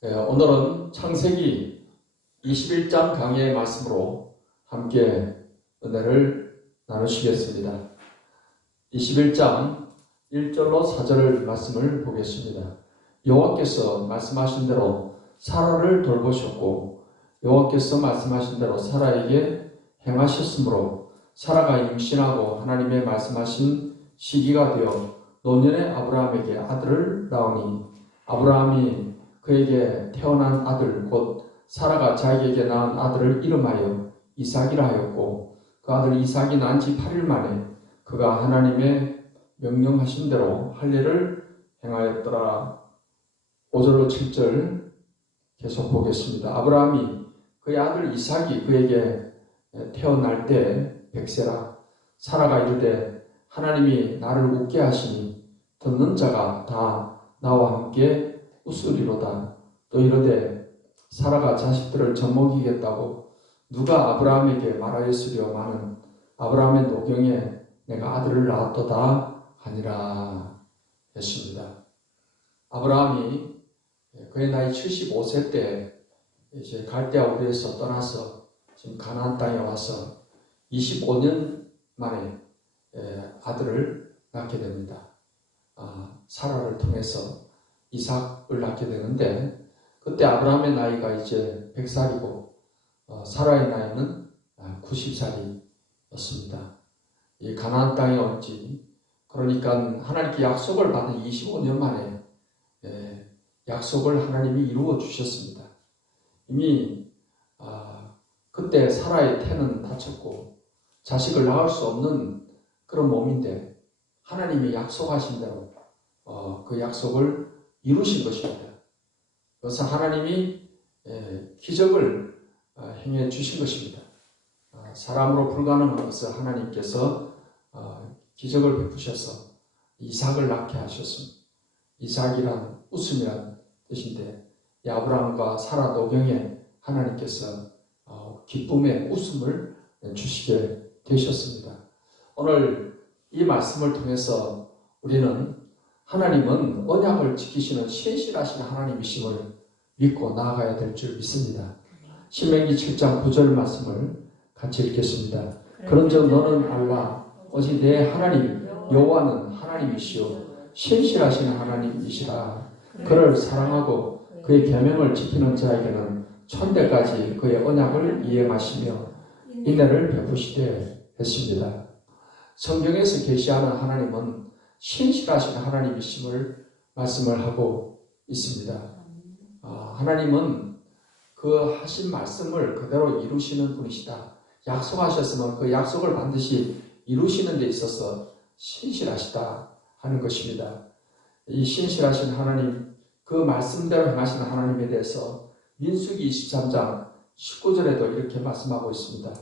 오늘은 창세기 21장 강의의 말씀으로 함께 은혜를 나누시겠습니다. 21장 1절로 4절 말씀을 보겠습니다. 여호와께서 말씀하신 대로 사라를 돌보셨고 여호와께서 말씀하신 대로 사라에게 행하셨으므로 사라가 임신하고 하나님의 말씀하신 시기가 되어 노년의 아브라함에게 아들을 낳으니 아브라함이 그에게 태어난 아들 곧 사라가 자기에게 낳은 아들을 이름하여 이삭이라 하였고 그 아들 이삭이 난 지 8일 만에 그가 하나님의 명령하신 대로 할 일을 행하였더라. 5절로 7절 계속 보겠습니다. 아브라함이 그의 아들 이삭이 그에게 태어날 때 100세라. 사라가 이르되 하나님이 나를 웃게 하시니 듣는 자가 다 나와 함께 웃으리로다. 또 이르되 사라가 자식들을 젖먹이겠다고 누가 아브라함에게 말하였으려마는 아브라함의 노경에 내가 아들을 낳았도다 하니라 했습니다. 아브라함이 그의 나이 75세 때 이제 갈대아 우르에서 떠나서 지금 가나안 땅에 와서 25년 만에 아들을 낳게 됩니다. 사라를 통해서 이삭을 낳게 되는데 그때 아브라함의 나이가 이제 100살이고 사라의 나이는 90살이었습니다. 이 가나안 땅에 온 지 그러니까 하나님께 약속을 받은 25년 만에 약속을 하나님이 이루어 주셨습니다. 이미 그때 사라의 태는 다쳤고 자식을 낳을 수 없는 그런 몸인데 하나님이 약속하신 대로 그 약속을 이루신 것입니다. 그래서 하나님이 기적을 행해 주신 것입니다. 사람으로 불가능한 것을 하나님께서 기적을 베푸셔서 이삭을 낳게 하셨습니다. 이삭이란 웃음이란 뜻인데 이 아브라함과 사라 노경에 하나님께서 기쁨의 웃음을 주시게 되셨습니다. 오늘 이 말씀을 통해서 우리는 하나님은 언약을 지키시는 신실하신 하나님이심을 믿고 나아가야 될 줄 믿습니다. 신명기 7장 9절 말씀을 같이 읽겠습니다. 그런즉 너는 알라 오직 내 하나님 여호와는 하나님이시요 신실하신 하나님이시라. 그를 사랑하고 그의 계명을 지키는 자에게는 천대까지 그의 언약을 이행하시며 인내를 베푸시되 했습니다. 성경에서 계시하는 하나님은 신실하신 하나님이심을 말씀을 하고 있습니다. 하나님은 그 하신 말씀을 그대로 이루시는 분이시다. 약속하셨으면 그 약속을 반드시 이루시는 데 있어서 신실하시다 하는 것입니다. 이 신실하신 하나님, 그 말씀대로 행하시는 하나님에 대해서 민수기 23장 19절에도 이렇게 말씀하고 있습니다.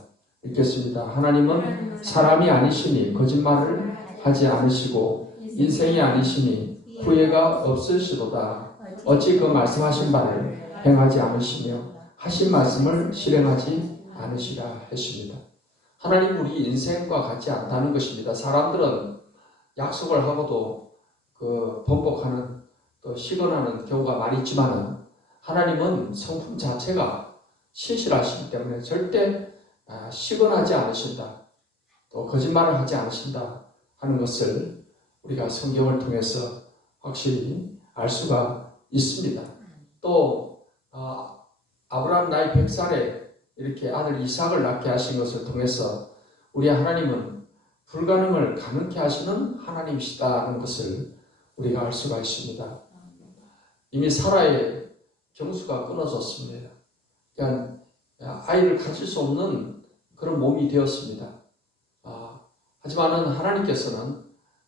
읽겠습니다. 하나님은 사람이 아니시니 거짓말을 하지 않으시고 인생이 아니시니 후회가 없으시도다. 어찌 그 말씀하신 바를 행하지 않으시며 하신 말씀을 실행하지 않으시라 했습니다. 하나님 우리 인생과 같지 않다는 것입니다. 사람들은 약속을 하고도 번복하는 또 시건하는 경우가 많이 있지만 하나님은 성품 자체가 신실하시기 때문에 절대 시건하지 않으신다. 또 거짓말을 하지 않으신다 하는 것을 우리가 성경을 통해서 확실히 알 수가 있습니다. 또 아브라함 나이 100살에 이렇게 아들 이삭을 낳게 하신 것을 통해서 우리 하나님은 불가능을 가능케 하시는 하나님이시다는 것을 우리가 알 수가 있습니다. 이미 사라의 경수가 끊어졌습니다. 그러니까 아이를 가질 수 없는 그런 몸이 되었습니다. 하지만 하나님께서는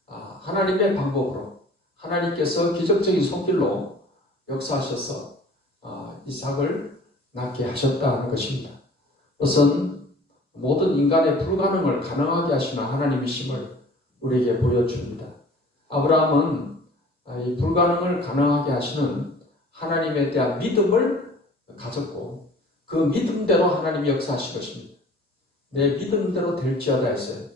하나님의 방법으로 하나님께서 기적적인 손길로 역사하셔서 이삭을 낳게 하셨다는 것입니다. 그것은 모든 인간의 불가능을 가능하게 하시는 하나님이심을 우리에게 보여줍니다. 아브라함은 이 불가능을 가능하게 하시는 하나님에 대한 믿음을 가졌고 그 믿음대로 하나님이 역사하신 것입니다. 내 믿음대로 될지어다 했어요.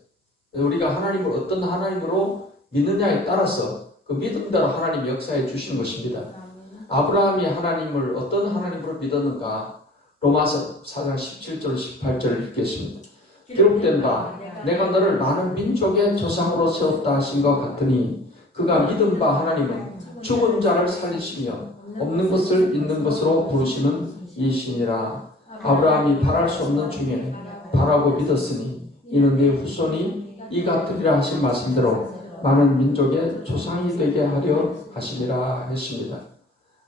우리가 하나님을 어떤 하나님으로 믿느냐에 따라서 그 믿음대로 하나님이 역사해 주시는 것입니다. 아브라함이 하나님을 어떤 하나님으로 믿었는가? 로마서 4장 17절 18절을 읽겠습니다. 기록된 바 내가 너를 많은 민족의 조상으로 세웠다 하신 것 같으니 그가 믿은 바 하나님은 죽은 자를 살리시며 없는 것을 있는 것으로 부르시는 이시니라. 아브라함이 바랄 수 없는 중에 바라고 믿었으니 이는 네 후손이 이 같으리라 하신 말씀대로 많은 민족의 조상이 되게 하려 하시니라 했습니다.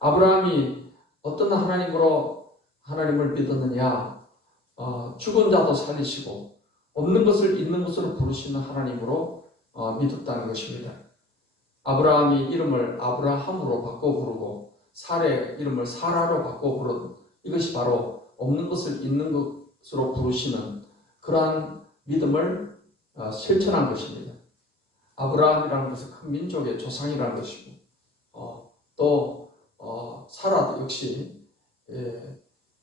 아브라함이 어떤 하나님을 믿었느냐? 죽은 자도 살리시고 없는 것을 있는 것으로 부르시는 하나님으로 믿었다는 것입니다. 아브라함이 이름을 아브라함으로 바꿔 부르고 사라의 이름을 사라로 바꿔 부른 이것이 바로 없는 것을 있는 것으로 부르시는 그러한 믿음을 실천한 것입니다. 아브라함이라는 것은 큰 민족의 조상이라는 것이고 또 사라도 역시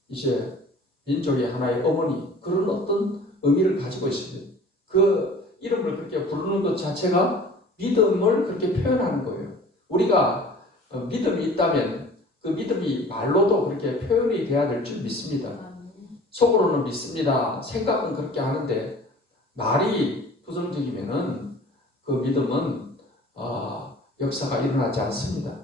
이제 민족의 하나의 어머니 그런 어떤 의미를 가지고 있습니다. 그 이름을 그렇게 부르는 것 자체가 믿음을 그렇게 표현하는 거예요. 우리가 믿음이 있다면 그 믿음이 말로도 그렇게 표현이 돼야 될 줄 믿습니다. 속으로는 믿습니다. 생각은 그렇게 하는데 말이 부정적이면은 그 믿음은 역사가 일어나지 않습니다.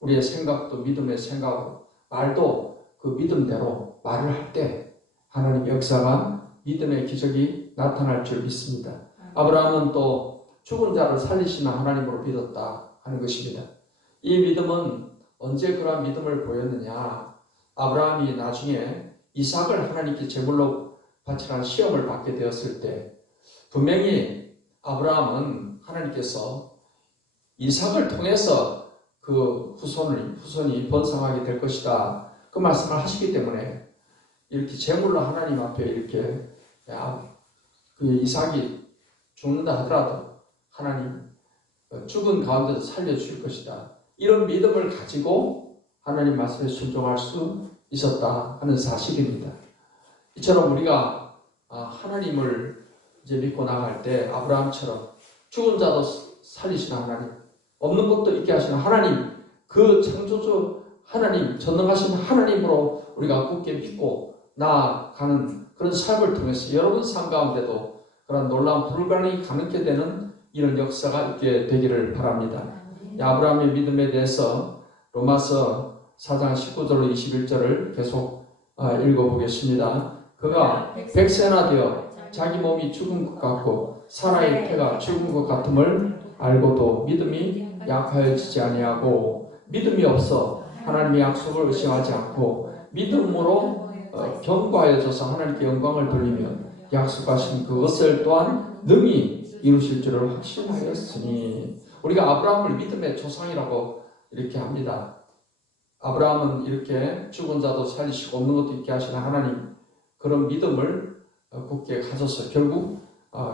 우리의 생각도 믿음의 생각으로 말도 그 믿음대로 말을 할 때 하나님의 역사가 믿음의 기적이 나타날 줄 믿습니다. 아브라함은 또 죽은 자를 살리시는 하나님으로 믿었다 하는 것입니다. 이 믿음은 언제 그러한 믿음을 보였느냐? 아브라함이 나중에 이삭을 하나님께 제물로 바치라는 시험을 받게 되었을 때 분명히 아브라함은 하나님께서 이삭을 통해서 그 후손이 번성하게 될 것이다. 그 말씀을 하시기 때문에 이렇게 제물로 하나님 앞에 이렇게 그 이삭이 죽는다 하더라도 하나님 죽은 가운데서 살려주실 것이다. 이런 믿음을 가지고 하나님 말씀에 순종할 수 있었다 하는 사실입니다. 이처럼 우리가 하나님을 이제 믿고 나갈 때 아브라함처럼 죽은 자도 살리시는 하나님, 없는 것도 있게 하시는 하나님, 그 창조주 하나님, 전능하신 하나님으로 우리가 굳게 믿고 나아가는 그런 삶을 통해서 여러분 삶 가운데도 그런 놀라운 불가능이 가능케 되는 이런 역사가 있게 되기를 바랍니다. 아브라함의 믿음에 대해서 로마서 4장 19절로 21절을 계속 읽어보겠습니다. 그가 100세나 되어 자기 몸이 죽은 것 같고 사라의 태가 죽은 것 같음을 알고도 믿음이 약하여지지 아니하고 믿음이 없어 하나님의 약속을 의심하지 않고 믿음으로 견고하여져서 하나님께 영광을 돌리며 약속하신 그것을 또한 능히 이루실 줄을 확신하였으니 우리가 아브라함을 믿음의 조상이라고 이렇게 합니다. 아브라함은 이렇게 죽은 자도 살리시고 없는 것도 있게 하시는 하나님 그런 믿음을 굳게 가져서 결국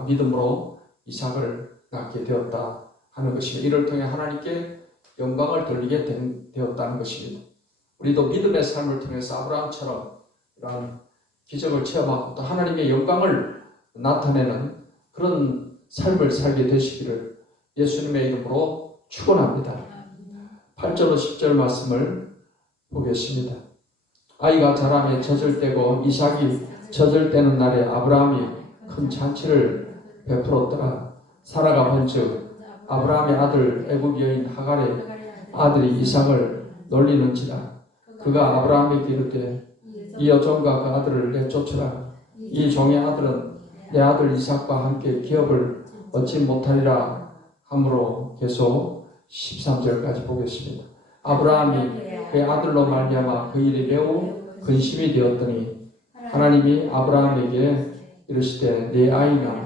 믿음으로 이삭을 낳게 되었다 하는 것입니다. 이를 통해 하나님께 영광을 돌리게 되었다는 것입니다. 우리도 믿음의 삶을 통해서 아브라함처럼 이러한 기적을 체험하고 또 하나님의 영광을 나타내는 그런 삶을 살게 되시기를 예수님의 이름으로 축원합니다. 8절로 10절 말씀을 보겠습니다. 아이가 자라매 젖을 떼고 이삭이 젖을 떼는 날에 아브라함이 큰 잔치를 베풀었더라. 사라가 본즉 아브라함의 아들 애굽 여인 하갈의 아들이 이삭을 놀리는지라. 그가 아브라함에게 이르되 이 여종과 그 아들을 내쫓으라. 이 종의 아들은 내 아들 이삭과 함께 기업을 얻지 못하리라 하므로 계속 13절까지 보겠습니다. 아브라함이 그의 아들로 말미암아 그 일이 매우 근심이 되었더니 하나님이 아브라함에게 이르시되 내 아이나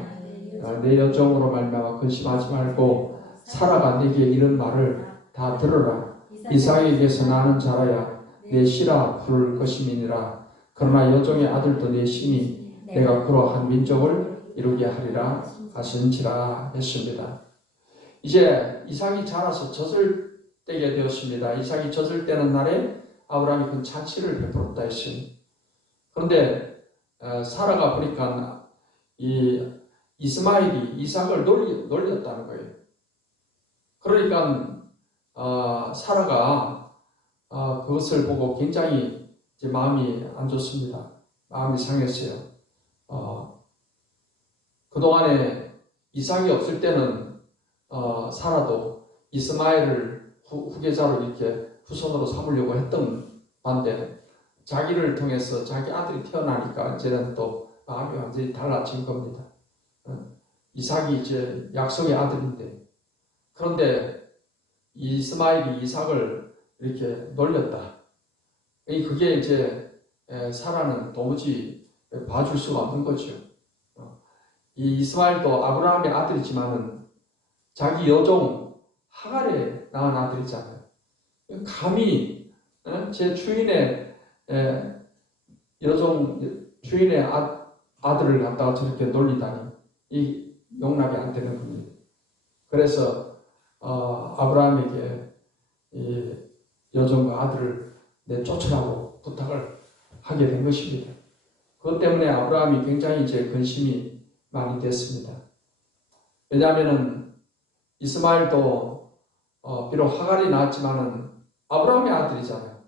내 여종으로 말미암아 근심하지 말고 사라가 네게 이런 말을 다 들으라. 이삭에게서 나는 자라야 내 씨라 부를 것임이니라. 그러나 여종의 아들도 내 신이 내가 그로 한 민족을 이루게 하리라 하신지라 했습니다. 이제 이삭이 자라서 젖을 떼게 되었습니다. 이삭이 젖을 떼는 날에 아브라함이 큰 잔치를 베풀었다 했습니다. 그런데 사라가 보니까 이 이스마엘이 이삭을 놀렸다는 거예요. 그러니까 사라가 그것을 보고 굉장히 이제 마음이 안 좋습니다. 마음이 상했어요. 그동안에 이삭이 없을 때는 사라도 이스마엘을 후계자로 이렇게 후손으로 삼으려고 했던 반대, 자기를 통해서 자기 아들이 태어나니까 이제는 또 마음이 완전히 달라진 겁니다. 이삭이 이제 약속의 아들인데, 그런데 이스마엘이 이삭을 이렇게 놀렸다. 그게 이제 사라는 도무지 봐줄 수가 없는 거죠. 이 이스마엘도 아브라함의 아들이지만은 자기 여종 하갈에 낳은 아들이잖아요. 감히 제 주인의 여종 주인의 아들을 갖다가 저렇게 놀리다니 이 용납이 안 되는 겁니다. 그래서 아브라함에게 이 여종과 아들을 내쫓으라고 부탁을 하게 된 것입니다. 그것 때문에 아브라함이 굉장히 이제 근심이 많이 됐습니다. 왜냐하면은 이스마엘도 비록 하갈이 낳았지만은 아브라함의 아들이잖아요.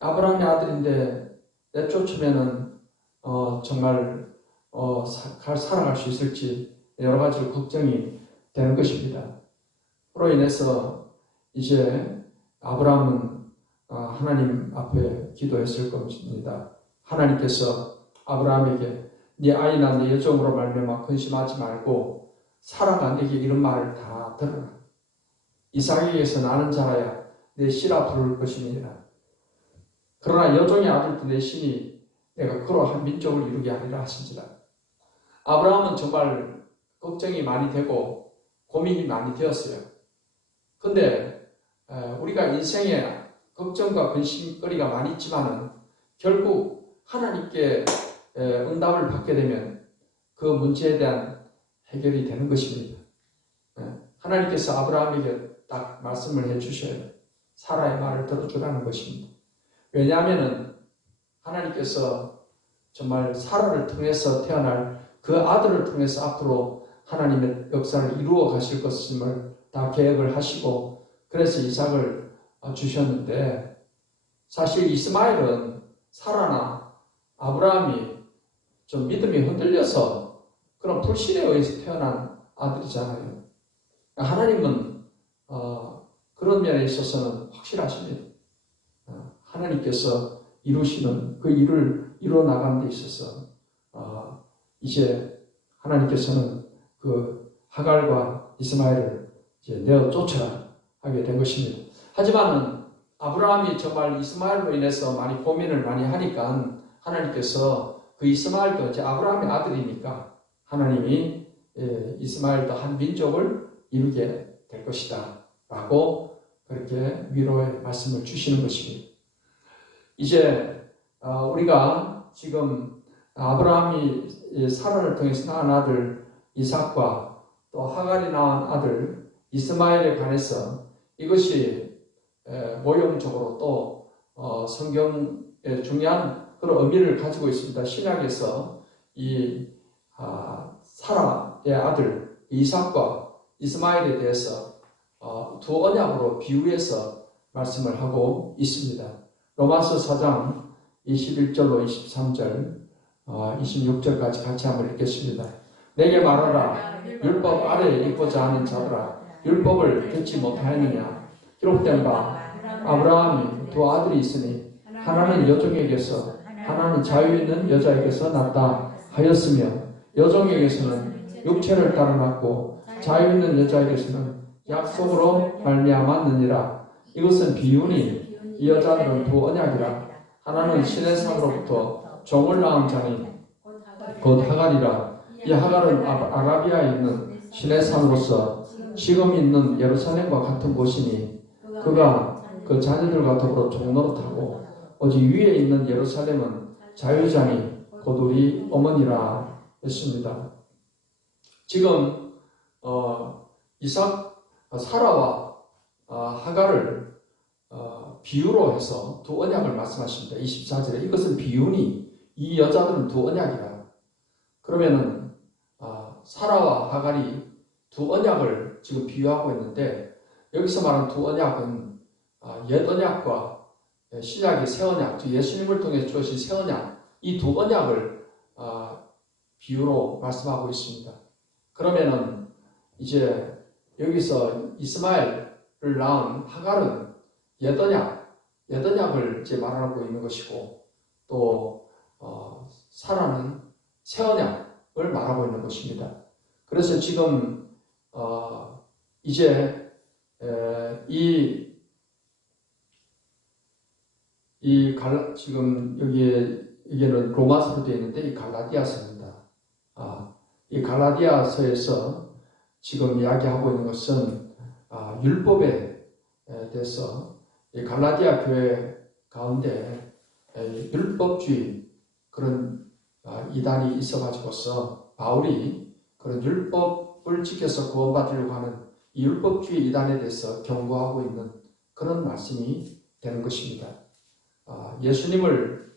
아브라함의 아들인데 내쫓으면은 정말 살아갈 수 있을지 여러 가지로 걱정이 되는 것입니다. 그로 인해서 이제 아브라함은 하나님 앞에 기도했을 겁니다. 하나님께서 아브라함에게 네 아이나 네 여종으로 말미암아 근심하지 말고 사라가 네게 이런 말을 다 들으라. 이삭에게서 나는 자라야 내 씨라 부를 것이니라. 그러나 여종의 아들도 내 신이 내가 그로 한 민족을 이루게 하리라 하신지라. 아브라함은 정말 걱정이 많이 되고 고민이 많이 되었어요. 근데 우리가 인생에 걱정과 근심거리가 많이 있지만은 결국 하나님께 응답을 받게 되면 그 문제에 대한 해결이 되는 것입니다. 하나님께서 아브라함에게 딱 말씀을 해주셔요. 사라의 말을 들어주라는 것입니다. 왜냐하면은 하나님께서 정말 사라를 통해서 태어날 그 아들을 통해서 앞으로 하나님의 역사를 이루어 가실 것임을 다 계획을 하시고 그래서 이삭을 주셨는데, 사실 이스마엘은 사라나 아브라함이 좀 믿음이 흔들려서 그런 불신에 의해서 태어난 아들이잖아요. 하나님은 그런 면에 있어서는 확실하십니다. 하나님께서 이루시는 그 일을 이루어 나가는 데 있어서 이제 하나님께서는 그 하갈과 이스마엘을 이제 내어 쫓아라 하게 된 것입니다. 하지만은 아브라함이 정말 이스마엘로 인해서 많이 고민을 많이 하니까 하나님께서 그 이스마엘도 이제 아브라함의 아들이니까 하나님이 이스마엘도 한 민족을 이루게 될 것이다 라고 그렇게 위로의 말씀을 주시는 것입니다. 이제 우리가 지금 아브라함이 사라를 통해서 낳은 아들 이삭과 또 하갈이 낳은 아들 이스마엘에 관해서 이것이 모형적으로 또 성경의 중요한 그런 의미를 가지고 있습니다. 신약에서 이 사라의 아들 이삭과 이스마엘에 대해서 두 언약으로 비유해서 말씀을 하고 있습니다. 로마서 4장 21절로 23절 26절까지 같이 한번 읽겠습니다. 내게 말하라. 율법 아래에 있고자 하는 자들아, 율법을 듣지 못하였느냐? 기록된 바 아브라함이 두 아들이 있으니 하나는 여종에게서 하나는 자유 있는 여자에게서 낳다 하였으며 여종에게서는 육체를 따라 낳고 자유 있는 여자에게서는 약속으로 말미암았느니라. 이것은 비유니 이 여자들은 두 언약이라. 하나는 신의 상으로부터 종을 낳은 자니 곧 하갈이라. 이 하갈은 아라비아에 있는 신의 산으로서 지금 있는 예루살렘과 같은 곳이니 그가 그 자녀들과 더불어 종노릇하고 오직 위에 있는 예루살렘은 자유자니 곧 우리 어머니라 했습니다. 지금 사라와 하갈을 비유로 해서 두 언약을 말씀하십니다. 24절에 이것은 비유니 이 여자들은 두 언약이라. 그러면은 사라와 하갈이 두 언약을 지금 비유하고 있는데 여기서 말하는 두 언약은 옛 언약과 신약의 새 언약, 즉 예수님을 통해 주어진 새 언약, 이 두 언약을 비유로 말씀하고 있습니다. 그러면은 이제 여기서 이스마엘을 낳은 하갈은 옛 언약을 이제 말하고 있는 것이고, 또 사라는 새 언약을 말하고 있는 것입니다. 그래서 지금 이제 지금 여기에는 로마서로 되어 있는데 이 갈라디아서입니다. 이 갈라디아서에서 지금 이야기하고 있는 것은 율법에 대해서 이 갈라디아 교회 가운데 율법주의 그런 이단이 있어가지고서 바울이 그런 율법을 지켜서 구원받으려고 하는 이 율법주의 이단에 대해서 경고하고 있는 그런 말씀이 되는 것입니다. 예수님을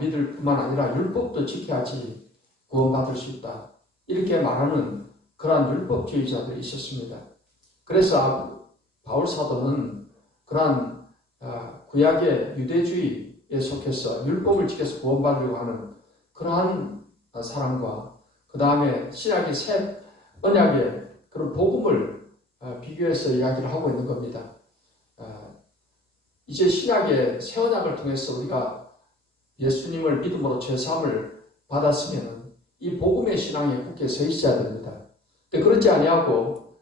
믿을 뿐만 아니라 율법도 지켜야지 구원받을 수 있다. 이렇게 말하는 그러한 율법주의자들이 있었습니다. 그래서 바울 사도는 그러한 구약의 유대주의에 속해서 율법을 지켜서 구원받으려고 하는 그러한 사람과 그 다음에 신약의 새 언약의 그런 복음을 비교해서 이야기를 하고 있는 겁니다. 이제 신약의 새 언약을 통해서 우리가 예수님을 믿음으로 죄사함을 받았으면 이 복음의 신앙에 굳게 서 있어야 됩니다. 근데 그렇지 아니하고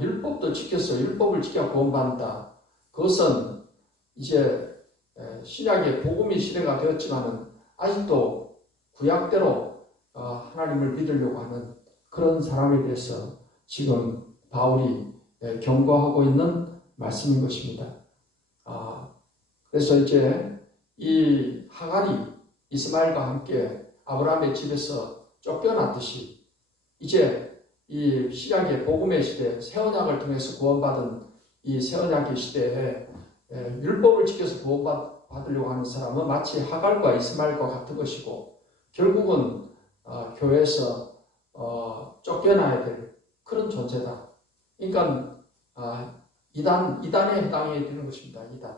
율법도 지켜서 율법을 지켜 구원받는다. 그것은 이제 신약의 복음이 시대가 되었지만은 아직도 구약대로 하나님을 믿으려고 하는 그런 사람에 대해서 지금 바울이 경고하고 있는 말씀인 것입니다. 그래서 이제 이 하갈이 이스마엘과 함께 아브라함의 집에서 쫓겨났듯이 이제 이 신약의 복음의 시대, 새 언약을 통해서 구원받은 이 새 언약의 시대에 율법을 지켜서 구원받으려고 하는 사람은 마치 하갈과 이스마엘과 같은 것이고 결국은 교회에서 쫓겨나야 될 그런 존재다. 그러니까 이단에 해당이 되는 것입니다. 이단.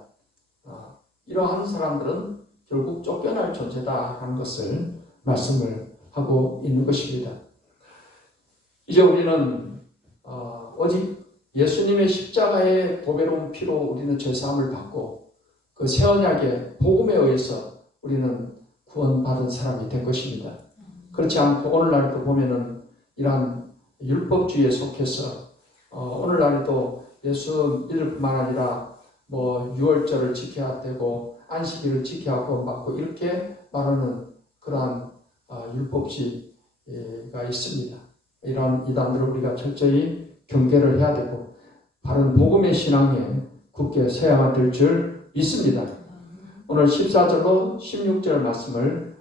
이러한 사람들은 결국 쫓겨날 존재다 하는 것을 말씀을 하고 있는 것입니다. 이제 우리는 오직 예수님의 십자가의 보배로운 피로 우리는 죄사함을 받고 그 새 언약의 복음에 의해서 우리는 구원받은 사람이 된 것입니다. 그렇지 않고 오늘날도 보면은 이러한 율법주의에 속해서 오늘날에도 예수 믿을 뿐만 아니라 뭐 유월절을 지켜야 되고 안식일을 지켜야 구원받고 이렇게 말하는 그러한 율법주의가 있습니다. 이러한 이단들을 우리가 철저히 경계를 해야 되고 바른 복음의 신앙에 굳게 서야만 될 줄 믿습니다. 오늘 14절로 16절 말씀을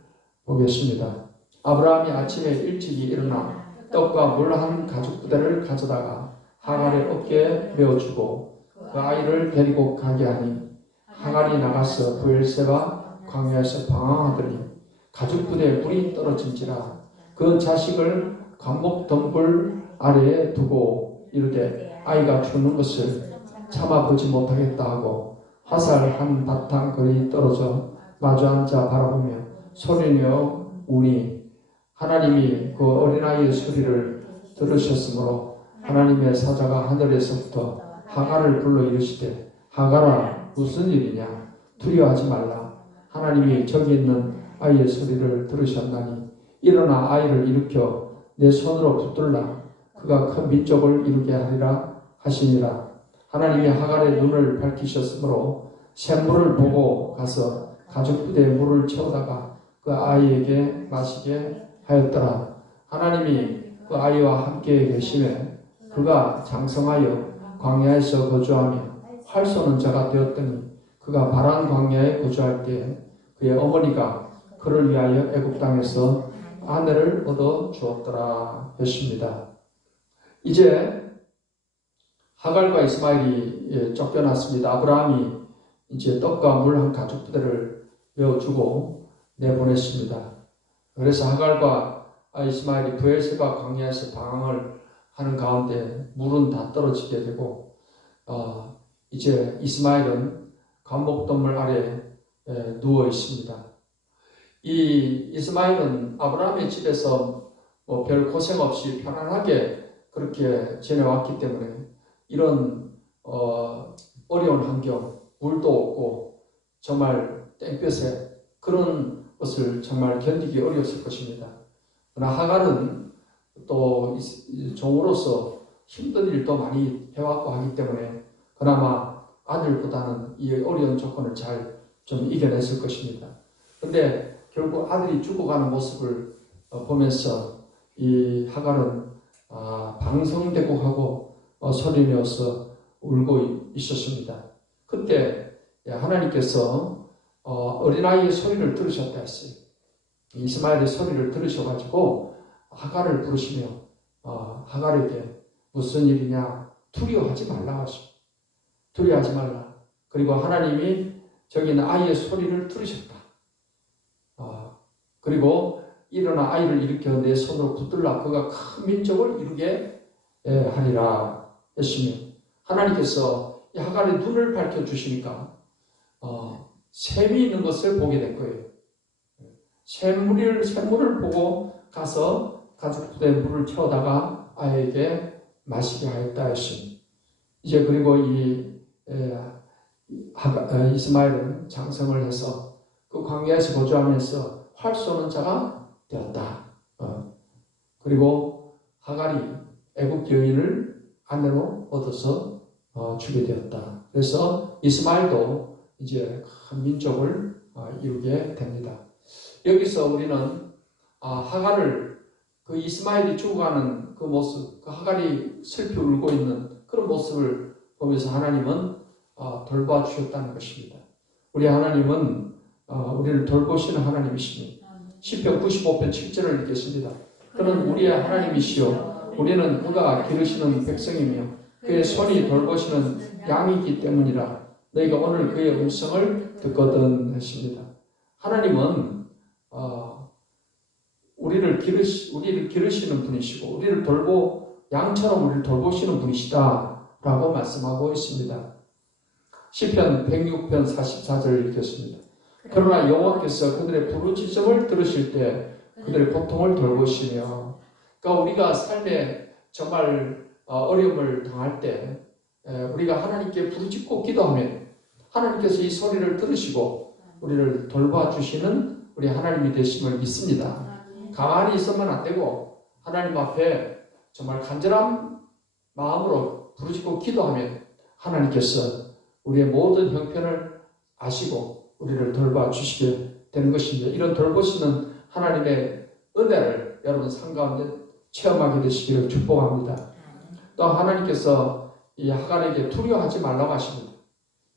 보겠습니다. 아브라함이 아침에 일찍이 일어나 떡과 물 한 가죽 부대를 가져다가 하갈의 어깨에 메어주고 그 아이를 데리고 가게 하니 하갈이 나가서 브엘세바 광야에서 방황하더니 가죽 부대에 물이 떨어진지라 그 자식을 관목 덩굴 아래에 두고 이르되 아이가 죽는 것을 참아보지 못하겠다 하고 화살 한 바탕 거리 떨어져 마주 앉아 바라보며 소리내어 우니 하나님이 그 어린아이의 소리를 들으셨으므로 하나님의 사자가 하늘에서부터 하갈을 불러 이르시되 하갈아 무슨 일이냐 두려워하지 말라 하나님이 저기 있는 아이의 소리를 들으셨나니 일어나 아이를 일으켜 내 손으로 붙들라 그가 큰 민족을 이루게 하리라 하시니라. 하나님이 하갈의 눈을 밝히셨으므로 샘물을 보고 가서 가죽 부대에 물을 채우다가 그 아이에게 마시게 하였더라. 하나님이 그 아이와 함께 계심에 그가 장성하여 광야에서 거주하며 활 쏘는 자가 되었더니 그가 바란 광야에 거주할 때에 그의 어머니가 그를 위하여 애굽 땅에서 아내를 얻어 주었더라 했습니다. 이제 하갈과 이스마엘이 쫓겨났습니다. 아브라함이 이제 떡과 물 한 가죽 부대를 메어주고 내보냈습니다. 그래서 하갈과 이스마엘이 브엘세바 광야에서 방황을 하는 가운데 물은 다 떨어지게 되고 이제 이스마엘은 감목동물 아래 누워 있습니다. 이 이스마엘은 아브라함의 집에서 뭐 별 고생 없이 편안하게 그렇게 지내왔기 때문에 이런 어려운 환경, 물도 없고 정말 땡볕에 그런 것을 정말 견디기 어려웠을 것입니다. 그러나 하갈은 또 종으로서 힘든 일도 많이 해왔고 하기 때문에 그나마 아들보다는 이 어려운 조건을 잘 좀 이겨냈을 것입니다. 그런데 결국 아들이 죽어가는 모습을 보면서 이 하갈은 방성대곡하고 소리내어서 울고 있었습니다. 그때 하나님께서 어린아이의 소리를 들으셨다 했어요. 이스마엘의 소리를 들으셔가지고 하갈을 부르시며 하갈에게 무슨 일이냐 두려워하지 말라 하시고 두려워하지 말라. 그리고 하나님이 저기 있는 아이의 소리를 들으셨다. 그리고 일어나 아이를 일으켜 내 손으로 붙들라. 그가 큰 민족을 이루게 하리라 했으며 하나님께서 이 하갈의 눈을 밝혀주시니까 샘이 있는 것을 보게 된 거예요. 샘물을 보고 가서 가죽부대에 물을 채우다가 아이에게 마시게 하였다 했으니 이제 그리고 이스마엘은 장성을 해서 그 광야에서 거주하면서 활 쏘는 자가 되었다. 그리고 하갈이 애굽 여인을 아내로 얻어서 주게 되었다. 그래서 이스마엘도 이제 큰 민족을 이루게 됩니다. 여기서 우리는 하갈을 그 이스마엘이 죽어가는 그 모습, 그 하갈이 슬피 울고 있는 그런 모습을 보면서 하나님은 돌봐 주셨다는 것입니다. 우리 하나님은 우리를 돌보시는 하나님이시니 시편 95편 7절을 읽겠습니다. 그는 우리의 하나님이시요 우리는 그가 기르시는 백성이며 그의 손이 돌보시는 양이기 때문이라 너희가 오늘 그의 음성을 듣거든 했습니다. 하나님은 우리를 기르시는 분이시고 양처럼 우리를 돌보시는 분이시다라고 말씀하고 있습니다. 시편 106편 44절을 읽겠습니다. 그러나 여호와께서 그들의 부르짖음을 들으실 때 그들의 고통을 돌보시며 그러니까 우리가 삶에 정말 어려움을 당할 때 우리가 하나님께 부르짖고 기도하면 하나님께서 이 소리를 들으시고 우리를 돌봐주시는 우리 하나님이 되심을 믿습니다. 가만히 있으면 안 되고 하나님 앞에 정말 간절한 마음으로 부르짖고 기도하면 하나님께서 우리의 모든 형편을 아시고 우리를 돌봐주시게 되는 것입니다. 이런 돌보시는 하나님의 은혜를 여러분 삶 가운데 체험하게 되시기를 축복합니다. 또 하나님께서 이 하갈에게 두려워하지 말라고 하십니다.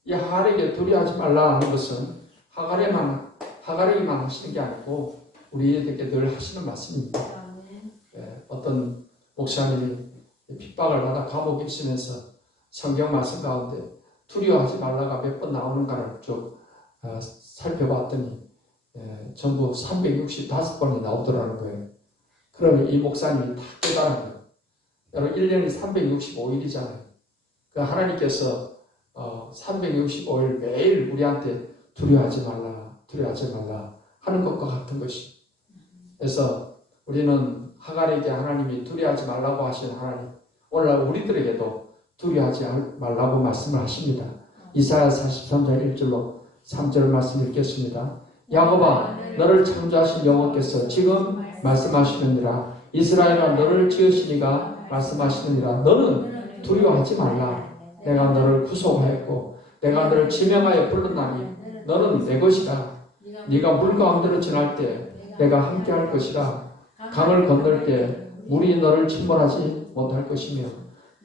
이 하갈에게 두려워하지 말라 하는 것은 하갈에게만 하시는 게 아니고 우리에게 늘 하시는 말씀입니다. 어떤 목사님이 핍박을 받아 감옥에 있으면서 성경 말씀 가운데 두려워하지 말라가 몇 번 나오는가를 쭉 살펴봤더니 전부 365번이 나오더라는 거예요. 그러면 이 목사님이 다 깨달은 거예요. 여러분 1년이 365일이잖아요. 그 하나님께서 365일 매일 우리한테 두려워하지 말라 하는 것과 같은 것이. 그래서 우리는 하갈에게 하나님이 두려워하지 말라고 하신 하나님, 오늘날 우리들에게도 두려워하지 말라고 말씀을 하십니다. 이사야 43장 1절로 3절 말씀 읽겠습니다. 야곱아 너를 창조하신 여호와께서 지금 말씀하시느니라. 이스라엘아 너를 지으시니가 말씀하시느니라. 너는 두려워하지 말라. 내가 너를 구속하였고 내가 너를 지명하여 불렀나니 너는 내 것이다. 네가 물 가운데로 지날 때 내가 함께할 것이라. 강을 건널 때 물이 너를 침몰하지 못할 것이며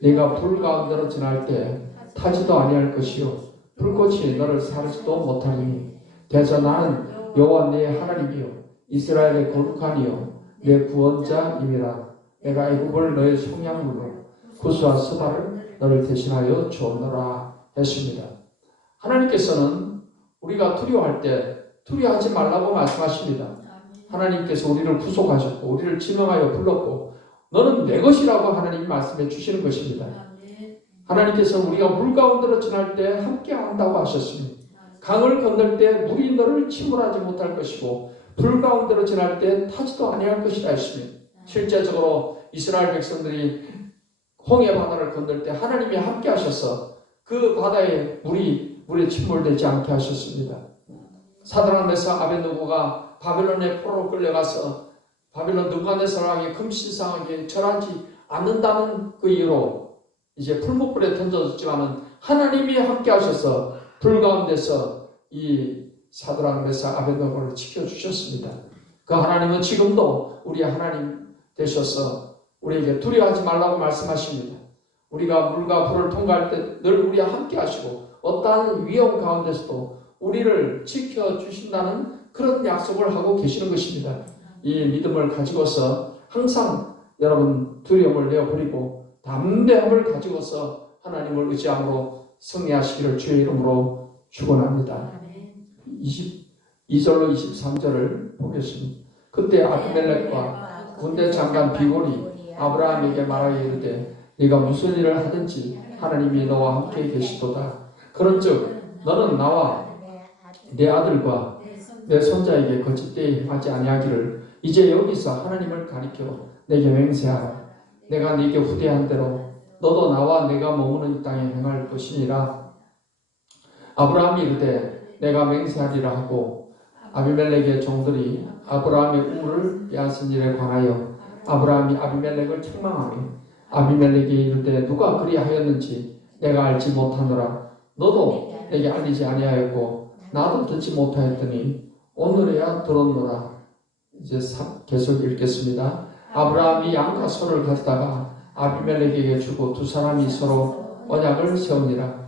네가 불 가운데로 지날 때 타지도 아니할 것이요 불꽃이 너를 사르지도 못하리니 대저 나는 여호와 네 하나님이요 이스라엘의 거룩한 이요 내 구원자임이라. 내가 애굽을 너의 속량물로 구스와 스바를 너를 대신하여 주었노라 했습니다. 하나님께서는 우리가 두려워할 때 두려워하지 말라고 말씀하십니다. 하나님께서 우리를 구속하셨고 우리를 지명하여 불렀고 너는 내 것이라고 하나님이 말씀해 주시는 것입니다. 하나님께서 우리가 물 가운데로 지날 때 함께 한다고 하셨습니다. 강을 건널 때 물이 너를 침몰하지 못할 것이고 불 가운데로 지날 때 타지도 아니할 것이라 했으니 실제적으로 이스라엘 백성들이 홍해 바다를 건널 때 하나님이 함께 하셔서 그 바다에 물에 침몰되지 않게 하셨습니다. 사드락 메삭 아벳느고가 바벨론의 포로로 끌려가서 바벨론 느부갓네살왕의 금신상에게 절하지 않는다는 그 이유로 이제 풀무불에 던져졌지만은 하나님이 함께 하셔서 불 가운데서 이 사드락 메삭 아벳느고를 지켜주셨습니다. 그 하나님은 지금도 우리 하나님 되셔서 우리에게 두려워하지 말라고 말씀하십니다. 우리가 물과 불을 통과할 때 늘 우리와 함께 하시고 어떠한 위험 가운데서도 우리를 지켜주신다는 그런 약속을 하고 계시는 것입니다. 이 믿음을 가지고서 항상 여러분 두려움을 내어버리고 담대함을 가지고서 하나님을 의지함으로 승리하시기를 주의 이름으로 축원합니다. 22절로 23절을 보겠습니다. 그때 아비멜렉과 군대 장관 비골이 아브라함에게 말하여 이르되 네가 무슨 일을 하든지 하나님이 너와 함께 계시도다. 그런즉 너는 나와 내 아들과 내 손자에게 거짓되이 하지 아니하기를 이제 여기서 하나님을 가리켜 내게 맹세하라. 내가 네게 후대한 대로 너도 나와 내가 머무는 이 땅에 행할 것이니라. 아브라함이 이르되 내가 맹세하리라 하고 아비멜렉의 종들이 아브라함의 우물을 빼앗은 일에 관하여 아브라함이 아비멜렉을 책망하며 아비멜렉이 이르되 누가 그리하였는지 내가 알지 못하노라. 너도 내게 알리지 아니하였고 나도 듣지 못하였더니 오늘에야 들었노라. 이제 계속 읽겠습니다. 아브라함이 양과 소를 가져다가 아비멜렉에게 주고 두 사람이 서로 언약을 세우니라.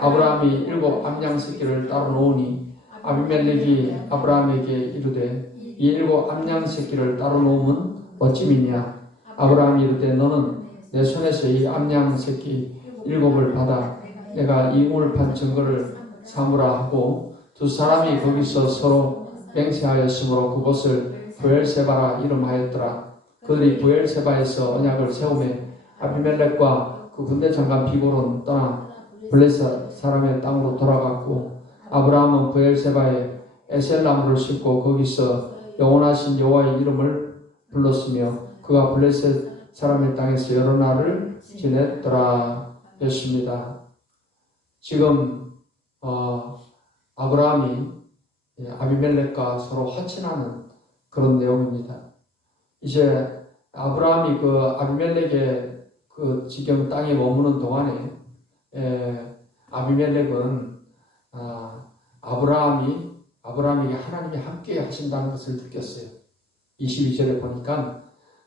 아브라함이 7 암양 새끼를 따로 놓으니 아비멜렉이 아브라함에게 이르되 이 7 암양 새끼를 따로 놓으면 어찌미냐. 아브라함이 이르되 너는 내 손에서 이 암양 새끼 7을 받아 내가 이 우물 판 증거를 삼으라 하고 두 사람이 거기서 서로 맹세하였으므로 그곳을 부엘세바라 이름하였더라. 그들이 부엘세바에서 언약을 세우매 아비멜렉과 그 군대 장관 비골은 떠나 블레셋 사람의 땅으로 돌아갔고 아브라함은 부엘세바에 에셀나무를 심고 거기서 영원하신 여호와의 이름을 불렀으며 그가 블레셋 사람의 땅에서 여러 날을 지냈더라 했습니다. 지금 아브라함이 아비멜렉과 서로 화친하는 그런 내용입니다. 이제 아브라함이 그 아비멜렉의 그 지금 땅에 머무는 동안에 아비멜렉은 아브라함에게 하나님이 함께 하신다는 것을 느꼈어요. 22절에 보니까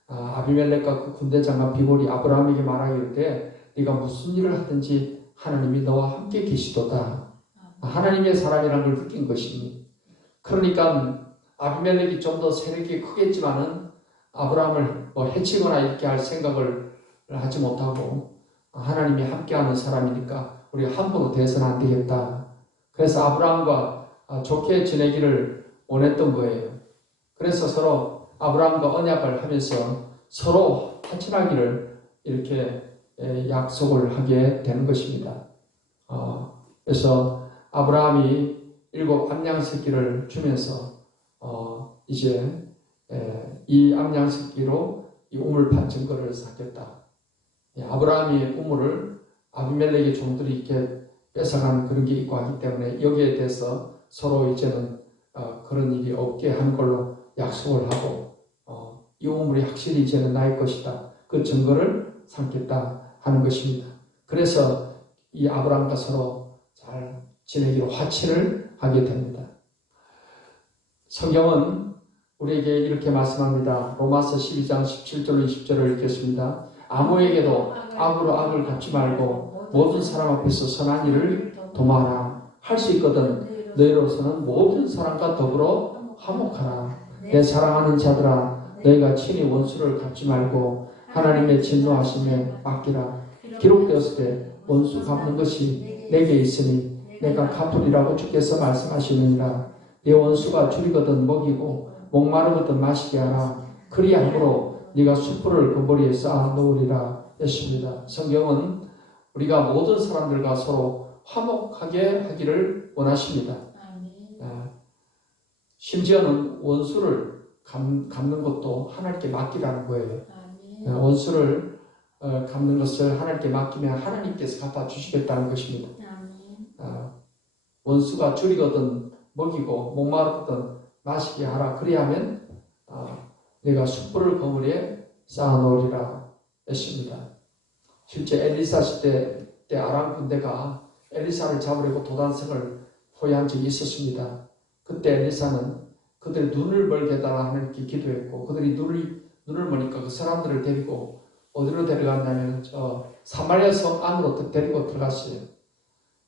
아비멜렉과 그 군대 장관 비골이 아브라함에게 말하기를 네가 무슨 일을 하든지 하나님이 너와 함께 계시도다. 하나님의 사람이라는 걸 느낀 것이니 그러니까 아비멜렉이 좀 더 세력이 크겠지만은 아브라함을 해치거나 이렇게 할 생각을 하지 못하고 하나님이 함께하는 사람이니까 우리가 함부로 대해서는 안 되겠다. 그래서 아브라함과 좋게 지내기를 원했던 거예요. 그래서 서로 아브라함과 언약을 하면서 서로 화친하기를 이렇게 약속을 하게 되는 것입니다. 그래서 아브라함이 7 암양 새끼를 주면서 이제 이 암양 새끼로 이 우물 판 증거를 쌓겠다. 아브라함이 우물을 아비멜렉의 종들이 이렇게 뺏어간 그런 게 있고 하기 때문에 여기에 대해서 서로 이제는 그런 일이 없게 하는 걸로 약속을 하고 이 우물이 확실히 이제는 나의 것이다. 그 증거를 삼겠다 하는 것입니다. 그래서 이 아브라함과 서로 잘 지내기로 화친을 하게 됩니다. 성경은 우리에게 이렇게 말씀합니다. 로마서 12장 17절로 20절을 읽겠습니다. 아무에게도 악으로 악을 갚지 말고 모든 사람 앞에서 선한 일을 도모하라. 할 수 있거든 너희로서는 모든 사람과 더불어 화목하라. 내 사랑하는 자들아 너희가 친히 원수를 갚지 말고 하나님의 진노하심에 맡기라. 기록되었을 때 원수 갚는 것이 내게 있으니 내가 갚으리라고 주께서 말씀하시느니라. 네 원수가 줄이거든 먹이고 목마르거든 마시게 하라. 그리함으로 네가 숯불을 그 머리에 쌓아 놓으리라 했습니다. 성경은 우리가 모든 사람들과 서로 화목하게 하기를 원하십니다. 심지어는 원수를 갚는 것도 하나님께 맡기라는 거예요. 원수를 갚는 것을 하나님께 맡기면 하나님께서 갚아주시겠다는 것입니다. 원수가 줄이거든 먹이고 목마르거든 마시게 하라. 그리하면 내가 숯불을 그물에 쌓아놓으리라 했습니다. 실제 엘리사 시대 때 아람 군대가 엘리사를 잡으려고 도단성을 포위한 적이 있었습니다. 그때 엘리사는 그들의 눈을 멀게 해달라 하나님께 기도했고, 그들이 눈을 머니까 그 사람들을 데리고 어디로 데려갔냐면 사마리아 성 안으로 데리고 들어갔어요.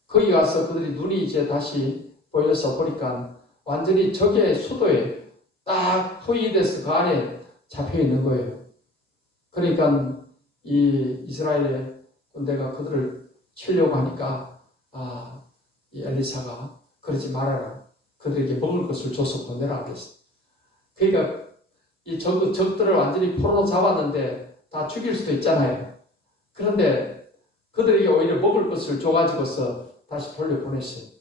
거기 가서 그들이 눈이 이제 다시 보여서 보니까 완전히 적의 수도에 딱 포위돼서 그 안에 잡혀 있는 거예요. 그러니까 이 이스라엘의 군대가 그들을 치려고 하니까 이 엘리사가 그러지 말아라. 그들에게 먹을 것을 줘서 보내라 하겠어. 그러니까 이 적들을 완전히 포로로 잡았는데 다 죽일 수도 있잖아요. 그런데 그들에게 오히려 먹을 것을 줘가지고서 다시 돌려보냈어요.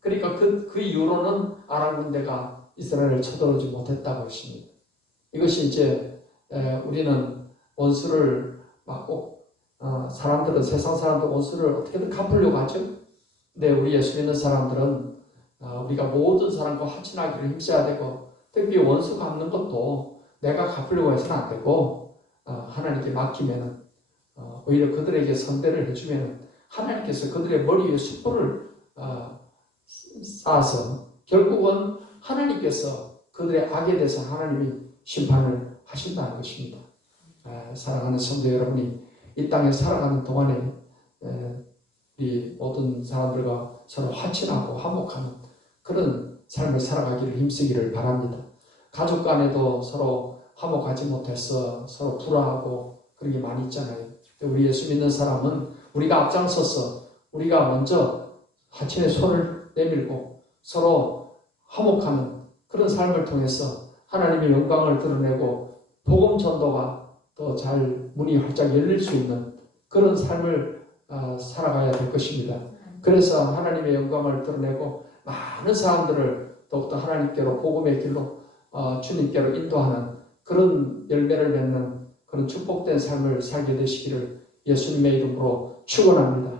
그러니까 그 이후로는 아람 군대가 이스라엘을 쳐들어오지 못했다고 했습니다. 이것이 이제 우리는 원수를 막 사람들은 세상 사람들 원수를 어떻게든 갚으려고 하죠. 근데 우리 예수 믿는 사람들은 우리가 모든 사람과 화친하기를 힘써야 되고, 특히 원수 갚는 것도 내가 갚으려고 해서는 안 되고 하나님께 맡기면은 오히려 그들에게 선대를 해주면은 하나님께서 그들의 머리 위에 숯불을 쌓아서 결국은 하나님께서 그들의 악에 대해서 하나님이 심판을 하신다는 것입니다. 사랑하는 성도 여러분이 이 땅에 살아가는 동안에 이 모든 사람들과 서로 화친하고 화목하는 그런 삶을 살아가기를 힘쓰기를 바랍니다. 가족 간에도 서로 화목하지 못해서 서로 불화하고 그런 게 많이 있잖아요. 우리 예수 믿는 사람은 우리가 앞장서서 우리가 먼저 화친의 손을 내밀고 서로 화목하는 그런 삶을 통해서 하나님의 영광을 드러내고 복음 전도가 더 잘 문이 활짝 열릴 수 있는 그런 삶을 살아가야 될 것입니다. 그래서 하나님의 영광을 드러내고 많은 사람들을 더욱더 하나님께로 복음의 길로 주님께로 인도하는 그런 열매를 맺는 그런 축복된 삶을 살게 되시기를 예수님의 이름으로 축원합니다.